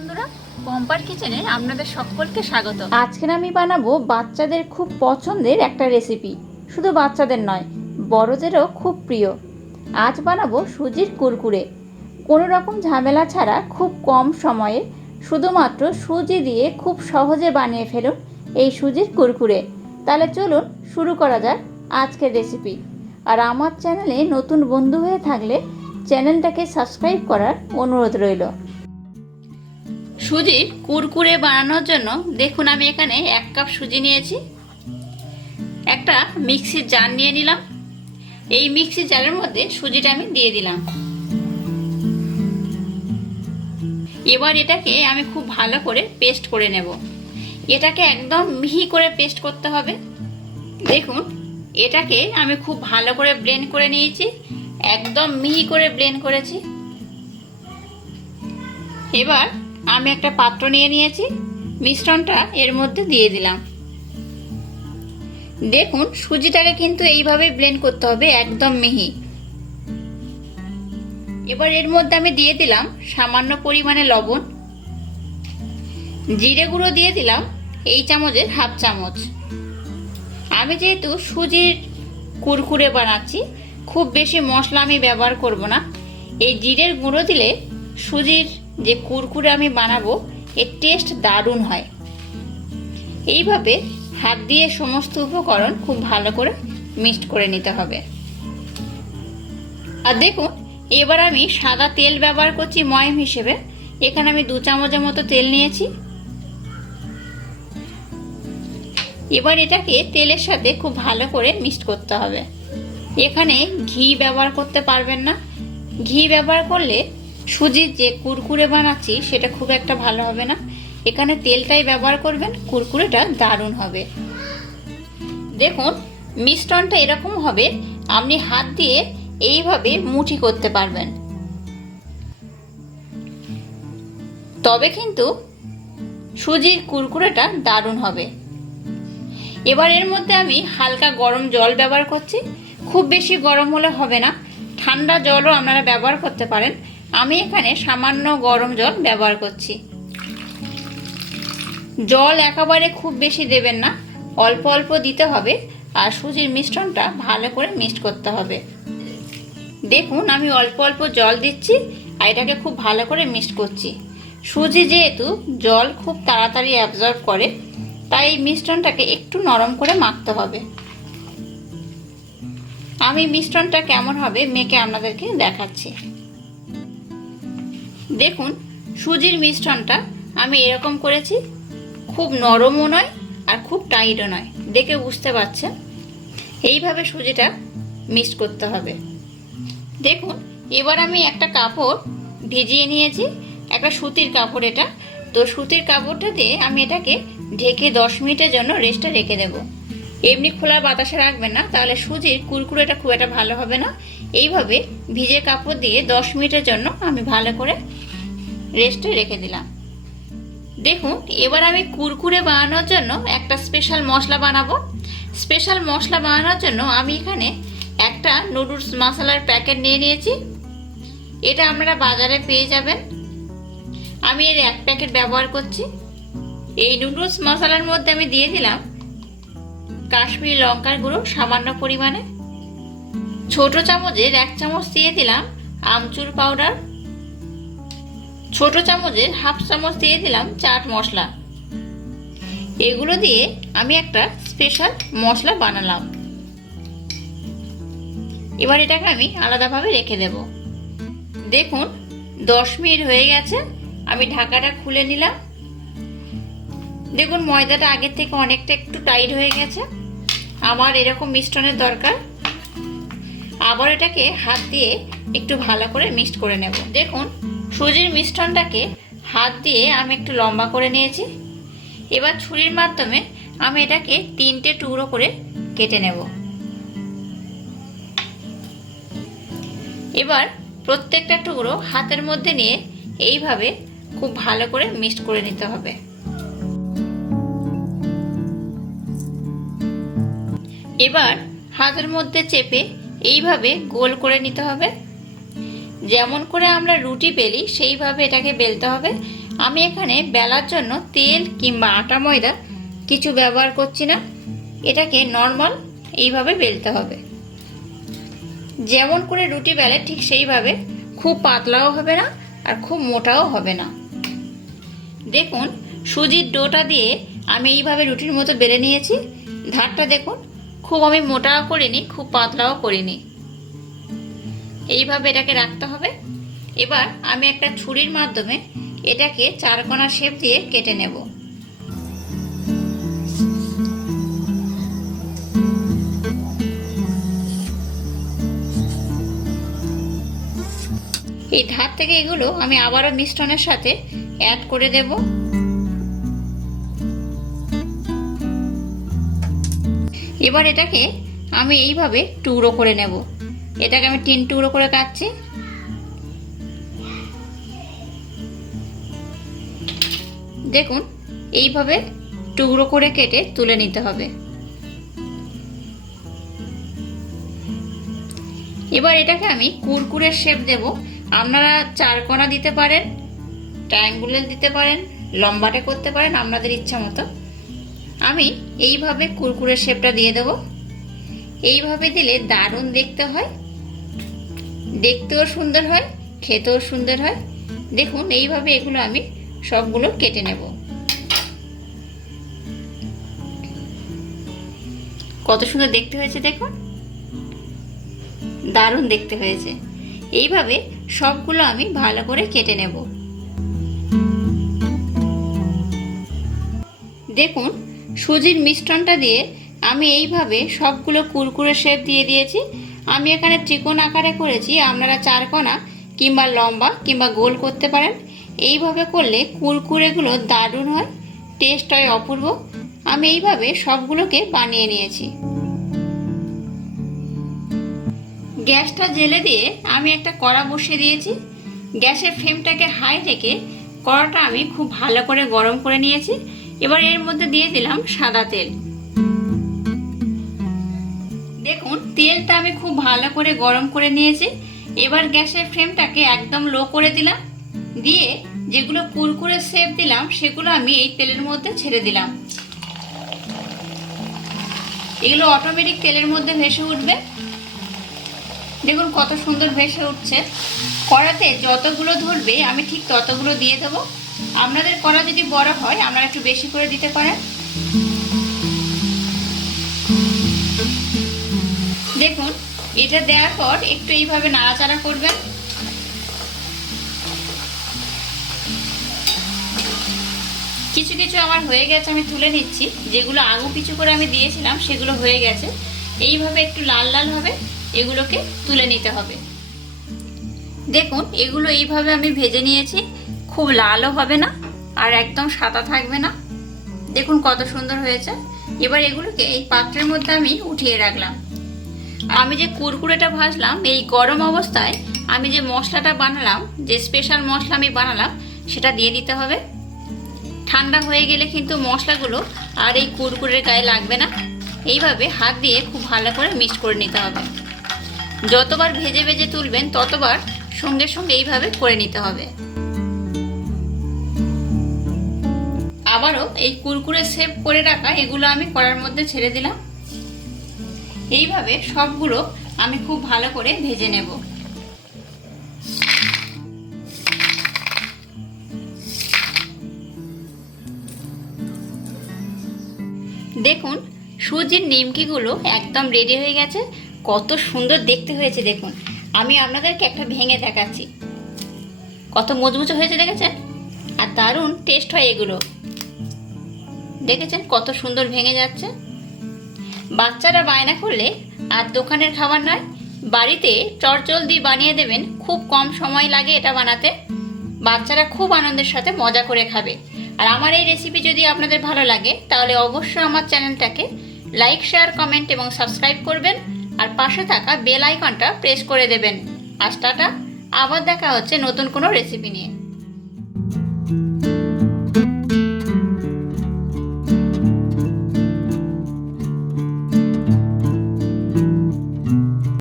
বন্ধুরা, পম্পার কিচেনে আপনাদের সকলকে স্বাগত। আজকে আমি বানাবো বাচ্চাদের খুব পছন্দের একটা রেসিপি। শুধু বাচ্চাদের নয়, বড়দেরও খুব প্রিয়। আজ বানাবো সুজির কুরকুরে। কোনো রকম ঝামেলা ছাড়া খুব কম সময়ে শুধুমাত্র সুজি দিয়ে খুব সহজে বানিয়ে ফেলুন এই সুজির কুরকুরে। তাহলে চলুন শুরু করা যাক আজকের রেসিপি। আর আমার চ্যানেলে নতুন বন্ধু হয়ে থাকলে চ্যানেলটাকে সাবস্ক্রাইব করার অনুরোধ রইল। সুজির কুরকুরে বানানোর জন্য দেখুন আমি এখানে 1 কাপ সুজি নিয়েছি। একটা মিক্সির জার নিয়ে নিলাম। এই মিক্সির জারের মধ্যে সুজিটা আমি দিয়ে দিলাম। এবার এটাকে আমি খুব ভালো করে পেস্ট করে নেব। এটাকে একদম মিহি করে পেস্ট করতে হবে। দেখুন এটাকে আমি খুব ভালো করে ব্লেন্ড করে নিয়েছি, একদম মিহি করে ব্লেন্ড করেছি। এবার আমি একটা পাত্র নিয়ে নিয়েছি, মিশ্রণটা এর মধ্যে দিয়ে দিলাম। দেখুন সুজিটাকে কিন্তু এইভাবে ব্লেন্ড করতে হবে, একদম মিহি। এবার এর মধ্যে আমি দিয়ে দিলাম সামান্য পরিমাণে লবণ, জিরে গুঁড়ো দিয়ে দিলাম এই চামচের 1/2 চামচ। আমি যেহেতু সুজির কুরকুরে বানাচ্ছি, খুব বেশি মশলা আমি ব্যবহার করব না। এই জিরের গুঁড়ো দিলে সুজির যে কুরকুরে আমি বানাবো এর টেস্ট দারুণ হয়। এইভাবে হাত দিয়ে সমস্ত উপকরণ খুব ভালো করে মিক্সড করে নিতে হবে। আর দেখুন এবার আমি সাদা তেল ব্যবহার করছি ময়ম হিসেবে। এখানে আমি 2 চামচের মতো তেল নিয়েছি। এবার এটাকে তেলের সাথে খুব ভালো করে মিক্সড করতে হবে। এখানে ঘি ব্যবহার করতে পারবেন না। ঘি ব্যবহার করলে সুজির যে কুরকুরে বানাচ্ছি সেটা খুব একটা ভালো হবে না। এখানে তেলটাই ব্যবহার করবেন, কুরকুরেটা দারুণ হবে। দেখুন মিশ্রণটা এরকম হবে, আপনি হাত দিয়ে এইভাবে মুঠি করতে পারবেন, তবে কিন্তু সুজির কুরকুরেটা দারুণ হবে। এবার এর মধ্যে আমি হালকা গরম জল ব্যবহার করছি। খুব বেশি গরম হলে হবে না, ঠান্ডা জলও আপনারা ব্যবহার করতে পারেন। আমি এখানে সামান্য গরম জল ব্যবহার করছি। জল একেবারে খুব বেশি দেবেন না, অল্প অল্প দিতে হবে। আর সুজির মিশ্রণটা ভালো করে মিক্সড করতে হবে। দেখুন আমি অল্প অল্প জল দিচ্ছি আর এটাকে খুব ভালো করে মিক্সড করছি। সুজি যেহেতু জল খুব তাড়াতাড়ি অ্যাবজর্ব করে, তাই এই মিশ্রণটাকে একটু নরম করে মাখতে হবে। আমি মিশ্রণটা কেমন হবে মেখে আপনাদেরকে দেখাচ্ছি। দেখুন সুজির মিশ্রণটা আমি এরকম করেছি, খুব নরমও নয় আর খুব টাইটও নয়, দেখে বুঝতে পারছেন। এইভাবে সুজিটা মিক্সড করতে হবে। দেখুন এবার আমি একটা কাপড় ভিজিয়ে নিয়েছি, একটা সুতির কাপড় এটা। তো সুতির কাপড়টা দিয়ে আমি এটাকে ঢেকে 10 মিনিটের জন্য রেস্টে রেখে দেব। এমনি খোলা বাতাসে রাখবেন না, তাহলে সুজির কুরকুরেটা খুব একটা ভালো হবে না। এইভাবে ভিজে কাপড় দিয়ে 10 মিনিটের জন্য আমি ভালো করে রেস্টে রেখে দিলাম। দেখুন এবার আমি কুরকুরে বানানোর জন্য একটা স্পেশাল মশলা বানাবো। স্পেশাল মশলা বানানোর জন্য আমি এখানে একটা নুডলস মশলার প্যাকেট নিয়ে নিয়েছি। এটা আপনারা বাজারে পেয়ে যাবেন। আমি এর 1 প্যাকেট ব্যবহার করছি। এই নুডলস মশলার মধ্যে আমি দিয়ে দিলাম কাশ্মীরি লঙ্কার গুঁড়ো সামান্য পরিমাণে, ছোট চামচের 1 চামচ দিয়ে দিলাম আমচুর পাউডার, ছোট চামচের 1/2 চামচ দিয়ে দিলাম চাট মশলা। এগুলো দিয়ে আমি একটা স্পেশাল মশলা বানালাম। এবার এটাকে আমি আলাদাভাবে রেখে দেব। দেখুন 10 মিনিট হয়ে গেছে, আমি ঢাকাটা খুলে নিলাম। দেখুন ময়দাটা আগের থেকে অনেকটা একটু টাইট হয়ে গেছে। আমার এরকম মিশ্রণের দরকার। আবার এটাকে হাত দিয়ে একটু ভালো করে মিক্সড করে নেব। দেখুন সুজির মিশ্রণটাকে হাত দিয়ে আমি একটু লম্বা করে নিয়েছি। এবার ছুরির মাধ্যমে আমি এটাকে 3টে টুকরো করে কেটে নেব। এবার প্রত্যেকটা টুকরো হাতের মধ্যে নিয়ে এইভাবে খুব ভালো করে মিক্সড করে নিতে হবে। এবার হাতের মধ্যে চেপে এইভাবে গোল করে নিতে হবে। যেমন করে আমরা রুটি বেলি সেইভাবে এটাকে বেলতে হবে। আমি এখানে বেলার জন্য তেল কিংবা আটা ময়দা কিছু ব্যবহার করছি না। এটাকে নর্মাল এইভাবে বেলতে হবে, যেমন করে রুটি বেলে ঠিক সেইভাবে। খুব পাতলাও হবে না আর খুব মোটাও হবে না। দেখুন সুজির ডোটা দিয়ে আমি এইভাবে রুটির মতো বেলে নিয়েছি। ধারটা দেখুন, খুব আমি মোটাও করিনি, খুব পাতলাও করিনি। এইভাবে এটাকে রাখতে হবে। এবার আমি একটা ছুরির মাধ্যমে এটাকে চারকোনা শেপ দিয়ে কেটে নেব। এই ধার থেকে এগুলো আমি আবারও মিশ্রণের সাথে অ্যাড করে দেব। এবার এটাকে আমি এইভাবে টুকরো করে নেব। এটাকে আমি 3 টুকরো করে কাটছি। দেখুন এইভাবে টুকরো করে কেটে তুলে নিতে হবে। এবার এটাকে আমি কুরকুরের শেপ দেব। আপনারা চারকোনা দিতে পারেন, ট্রায়াঙ্গুলার দিতে পারেন, লম্বাটে করতে পারেন, আপনাদের ইচ্ছা মতো। আমি এইভাবে কুরকুরের শেপটা দিয়ে দেব। এইভাবে দিলে দারুণ দেখতে হয়, দেখতেও সুন্দর হয়, খেতেও সুন্দর হয়। দেখুন এইভাবে এগুলো আমি সবগুলো কেটে নেব। কত সুন্দর দেখতে হয়েছে দেখুন, দারুণ দেখতে হয়েছে। এইভাবে সবগুলো আমি ভালো করে কেটে নেব। দেখুন সুজির মিশ্রণটা দিয়ে আমি এইভাবে সবগুলো কুরকুরে শেপ দিয়ে দিয়েছি। আমি এখানে ত্রিকোণ আকারে করেছি, আপনারা চারকোনা কিংবা লম্বা কিংবা গোল করতে পারেন। এইভাবে করলে কুরকুরেগুলো দারুণ হয়, টেস্ট হয় অপূর্ব। আমি এইভাবে সবগুলোকে বানিয়ে নিয়েছি। গ্যাসটা জেলে দিয়ে আমি একটা কড়া বসিয়ে দিয়েছি। গ্যাসের ফ্লেমটাকে হাই রেখে কড়াটা আমি খুব ভালো করে গরম করে নিয়েছি। এবার এর মধ্যে দিয়ে দিলাম সাদা তেল। দেখুন তেলটা আমি খুব ভালো করে গরম করে নিয়েছি। এবার গ্যাসের ফ্লেমটাকে একদম লো করে দিলাম, দিয়ে যেগুলো কুরকুরে শেপ দিলাম সেগুলো আমি এই তেলের মধ্যে ছেড়ে দিলাম। এগুলো অটোমেটিক তেলের মধ্যে ভেসে উঠবে। দেখুন কত সুন্দর ভেসে উঠছে। কড়াতে যতগুলো ধরবে আমি ঠিক ততগুলো দিয়ে দেবো। আপনাদের কড়া যদি বড় হয় আপনারা একটু বেশি করে দিতে পারেন। দেখুন এটা দেওয়ার পর একটু এইভাবে নাড়াচাড়া করবেন। কিছু কিছু আমার হয়ে গেছে, আমি তুলে নিচ্ছি। যেগুলো আগু পিছু করে আমি দিয়েছিলাম সেগুলো হয়ে গেছে। এইভাবে একটু লাল লাল হবে, এগুলোকে তুলে নিতে হবে। দেখুন এগুলো এইভাবে আমি ভেজে নিয়েছি। খুব লালও হবে না আর একদম সাদা থাকবে না। দেখুন কত সুন্দর হয়েছে। এবার এগুলোকে এই পাত্রের মধ্যে আমি উঠিয়ে রাখলাম। আমি যে কুরকুরেটা ভাজলাম এই গরম অবস্থায় আমি যে মশলাটা বানালাম, যে স্পেশাল মশলা আমি বানালাম সেটা দিয়ে দিতে হবে। ঠান্ডা হয়ে গেলে কিন্তু মশলাগুলো আর এই কুরকুরের গায়ে লাগবে না। এইভাবে হাত দিয়ে খুব ভালো করে মিক্স করে নিতে হবে। যতবার ভেজে ভেজে তুলবেন ততবার সঙ্গে সঙ্গে এইভাবে করে নিতে হবে। আবারও এই কুরকুরে শেপ করে রাখা এগুলো আমি কড়ার মধ্যে ছেড়ে দিলাম। এইভাবে সবগুলো আমি খুব ভালো করে ভেজে নেব। দেখুন সুজির নিমকিগুলো একদম রেডি হয়ে গেছে। কত সুন্দর দেখতে হয়েছে দেখুন। আমি আপনাদেরকে একটা ভেঙে দেখাচ্ছি। কত মজবুত হয়েছে দেখেছেন, আর দারুণ টেস্ট হয় এগুলো। দেখেছেন কত সুন্দর ভেঙে যাচ্ছে। বাচ্চারা বায়না করলে আর দোকানের খাবার নয়, বাড়িতে চটজলদি বানিয়ে দেবেন। খুব কম সময় লাগে এটা বানাতে। বাচ্চারা খুব আনন্দের সাথে মজা করে খাবে। আর আমার এই রেসিপি যদি আপনাদের ভালো লাগে তাহলে অবশ্যই আমার চ্যানেলটাকে লাইক, শেয়ার, কমেন্ট এবং সাবস্ক্রাইব করবেন। আর পাশে থাকা বেল আইকনটা প্রেস করে দেবেন। আজ টাটা, আবার দেখা হচ্ছে নতুন কোনো রেসিপি নিয়ে।